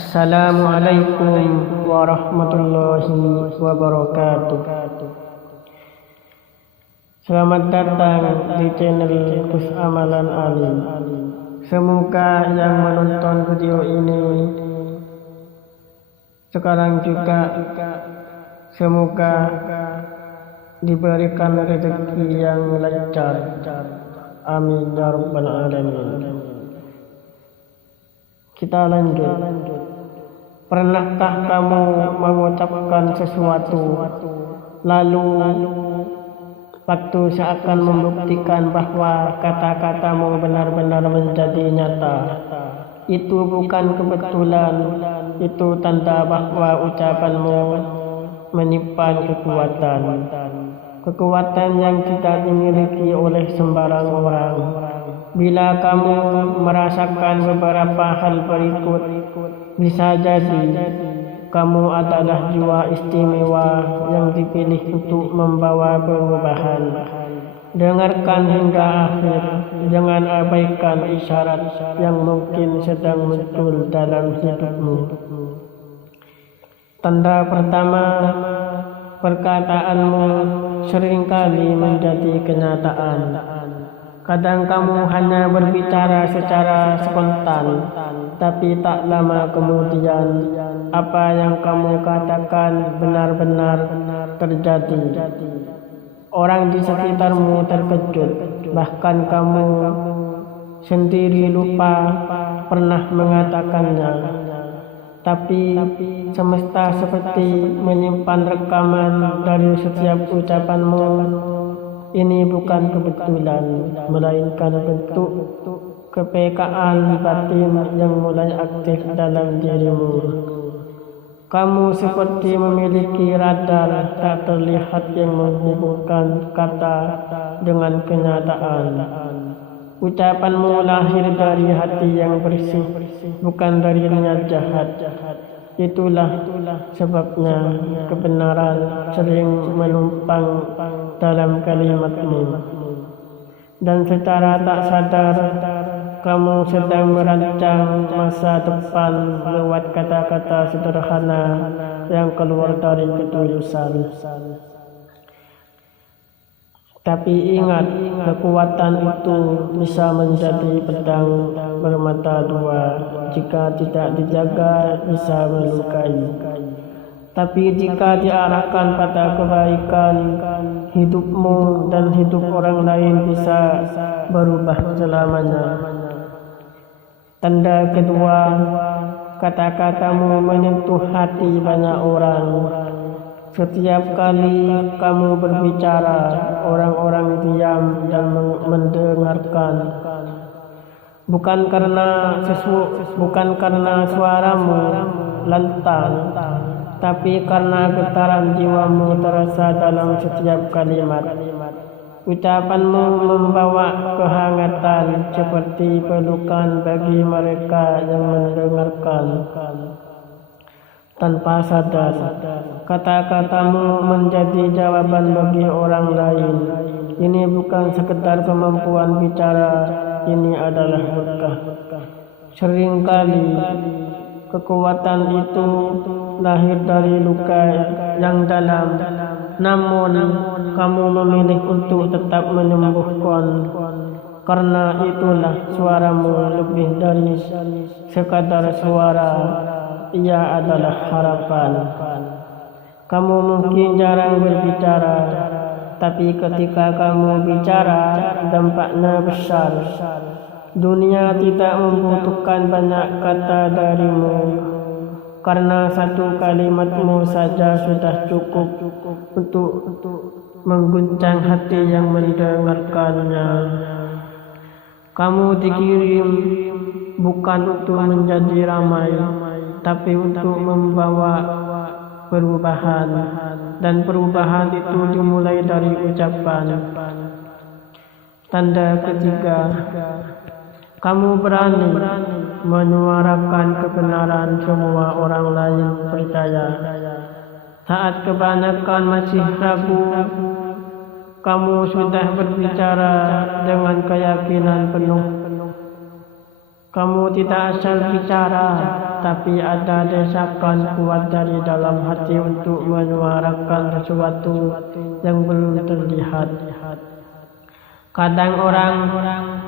Assalamualaikum warahmatullahi wabarakatuh. Selamat datang di channel Gus Amalan Ali. Semoga yang menonton video ini sekarang juga semoga diberikan rezeki yang lancar. Amin ya rabbal alamin. Kita lanjut. Pernahkah kamu mengucapkan sesuatu lalu waktu seakan membuktikan bahwa kata-katamu benar-benar menjadi nyata? Itu bukan kebetulan, itu tanda bahwa ucapanmu menyimpan kekuatan. Kekuatan yang tidak dimiliki oleh sembarang orang. Bila kamu merasakan beberapa hal berikut, bisa jadi kamu adalah jiwa istimewa yang dipilih untuk membawa perubahan. Dengarkan hingga akhir, jangan abaikan isyarat yang mungkin sedang muncul dalam hidupmu. Tanda pertama, perkataanmu seringkali menjadi kenyataan. Kadang kamu hanya berbicara secara spontan, tapi tak lama kemudian apa yang kamu katakan benar-benar terjadi. Orang di sekitarmu terkejut, bahkan kamu sendiri lupa pernah mengatakannya. Tapi semesta seperti menyimpan rekaman dari setiap ucapanmu. Ini bukan kebetulan, melainkan bentuk kepekaan batin yang mulai aktif dalam dirimu. Kamu seperti memiliki radar tak terlihat yang menghubungkan kata dengan kenyataan. Ucapanmu lahir dari hati yang bersih, bukan dari niat jahat. Itulah sebabnya kebenaran sering menumpang dalam kalimatmu. Dan secara tak sadar, kamu sedang merancang masa depan lewat kata-kata sederhana yang keluar dari ketulusan. Tapi ingat, kekuatan itu bisa menjadi pedang bermata dua. Jika tidak dijaga, bisa melukai. Tapi jika diarahkan pada kebaikan, hidupmu dan hidup orang lain bisa berubah selamanya. Tanda kedua, kata-katamu menyentuh hati banyak orang. Setiap kali kamu berbicara, orang-orang diam dan mendengarkan. Bukan karena suaramu lantang, tapi karena getaran jiwamu terasa dalam setiap kalimat. Ucapanmu membawa kehangatan seperti pelukan bagi mereka yang mendengarkan. Tanpa sadar, kata-katamu menjadi jawaban bagi orang lain. Ini bukan sekedar kemampuan bicara, ini adalah berkah. Seringkali kekuatan itu lahir dari luka yang dalam, namun kamu memilih untuk tetap menyembuhkan. Karena itulah suaramu lebih dari sekadar suara, ia adalah harapan. Kamu mungkin jarang berbicara, tapi ketika kamu bicara, dampaknya besar. Dunia tidak membutuhkan banyak kata darimu, karena satu kalimatmu saja sudah cukup untuk mengguncang hati yang mendengarkannya. Kamu dikirim bukan untuk menjadi ramai, tapi untuk membawa perubahan. Dan perubahan itu dimulai dari ucapan. Tanda ketiga, kamu berani menyuarakan kebenaran, semua orang lain percaya. Saat kebanyakan masih ragu, kamu sudah berbicara dengan keyakinan penuh. Kamu tidak asal bicara, tapi ada desakan kuat dari dalam hati untuk menyuarakan sesuatu yang belum terlihat. Kadang orang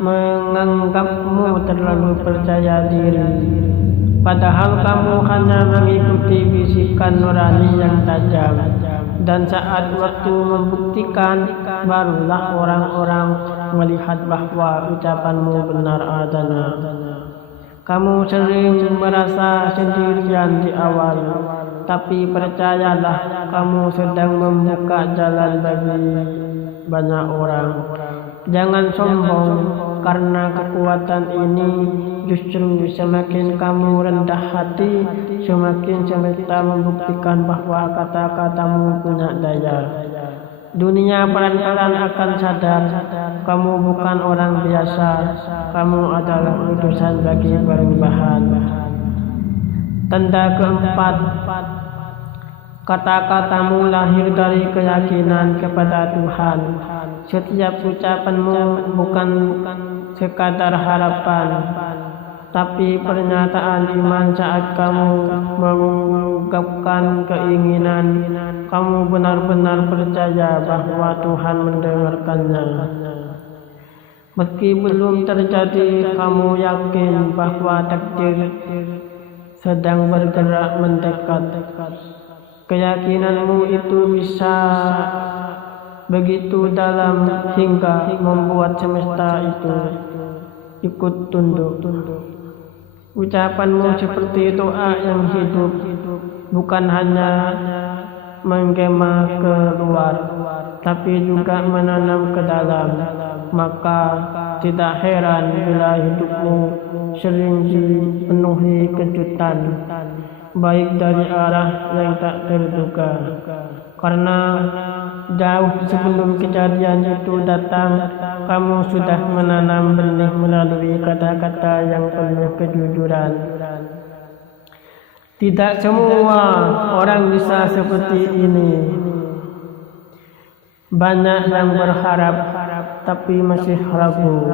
menganggapmu terlalu percaya diri, padahal kamu hanya mengikuti bisikan nurani yang tajam. Dan saat waktu membuktikan, barulah orang-orang melihat bahwa ucapanmu benar adanya. Kamu sering merasa sendirian di awal, tapi percayalah, kamu sedang membuka jalan bagi banyak orang. Jangan sombong, karena kekuatan ini justru semakin kamu rendah hati, semakin semesta membuktikan bahwa kata-katamu punya daya. Dunia pelan-pelan akan sadar, kamu bukan orang biasa, kamu adalah utusan bagi perubahan. Tanda keempat, kata-katamu lahir dari keyakinan kepada Tuhan. Setiap ucapanmu bukan sekadar harapan, tapi pernyataan iman. Saat kamu mengungkapkan keinginan, kamu benar-benar percaya bahwa Tuhan mendengarkannya. Meski belum terjadi, kamu yakin bahwa takdir sedang bergerak mendekat. Keyakinanmu itu bisa begitu dalam hingga membuat semesta itu ikut tunduk. Ucapanmu seperti doa yang hidup, bukan hanya menggema keluar, tapi juga menanam ke dalam. Maka tidak heran bila hidupmu sering dipenuhi kejutan, baik dari arah yang tak terduga. Karena jauh sebelum kejadian itu datang, kamu sudah menanam benih melalui kata-kata yang penuh kejujuran. Tidak semua orang bisa seperti ini. Banyak yang berharap tapi masih ragu.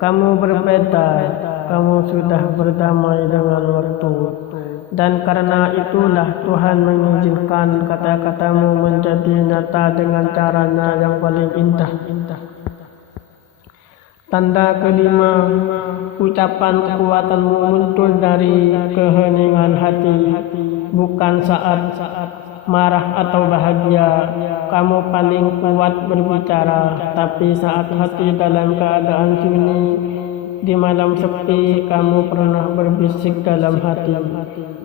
Kamu berbeda, kamu sudah berdamai dengan waktu. Dan karena itulah Tuhan mengizinkan kata-katamu menjadi nyata dengan caranya yang paling indah. Tanda kelima, ucapan kekuatanmu muncul dari keheningan hati, bukan saat marah atau bahagia. Kamu paling kuat berbicara, tapi saat hati dalam keadaan sunyi, di malam sepi, kamu pernah berbisik dalam hati,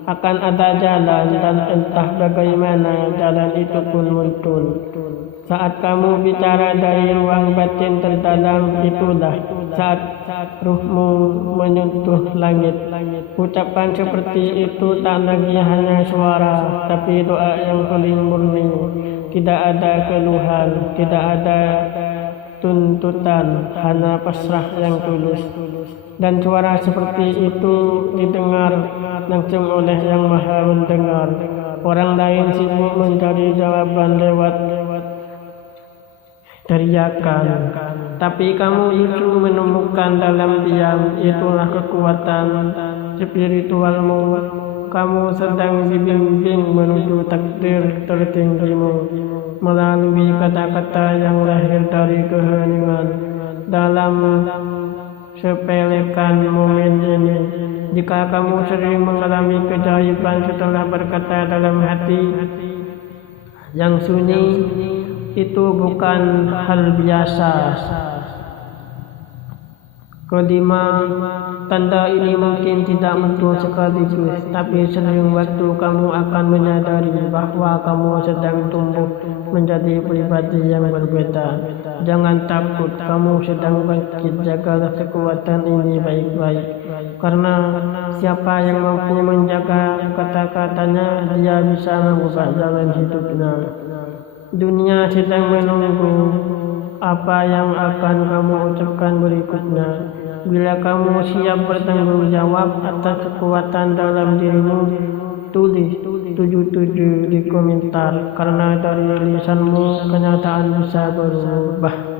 akan ada jalan, dan entah bagaimana jalan itu pun muncul. Saat kamu bicara dari ruang batin terdalam, itulah saat ruhmu menyentuh langit. Ucapan seperti itu tak lagi hanya suara, tapi doa yang paling murni. Tidak ada keluhan, tidak ada tuntutan, hanya pasrah yang tulus. Dan suara seperti itu didengar langsung oleh Yang Maha Mendengar. Orang lain sibuk mencari jawaban lewat teriakan, tapi kamu justru menemukan dalam diam. Itulah kekuatan spiritualmu. Kamu sedang dibimbing menuju takdir tertinggimu melalui kata-kata yang lahir dari keheningan. Dalam sepelekan momen ini, jika kamu sering mengalami keajaiban setelah berkata dalam hati yang sunyi, itu bukan hal biasa. Kelima, tanda ini mungkin tidak muncul sekaligus, tapi sering waktu kamu akan menyadari bahwa kamu sedang tumbuh menjadi pribadi yang berbeda. Jangan takut, kamu sedang bangkit. Jagalah kekuatan ini baik-baik, karena siapa yang mampu menjaga kata-katanya, dia bisa mengubah jalan hidupnya. Dunia sedang menunggu apa yang akan kamu ucapkan berikutnya. Bila kamu siap bertanggung jawab atas kekuatan dalam dirimu, tulis 77 di komentar, karena dari lisanmu kenyataan bisa berubah.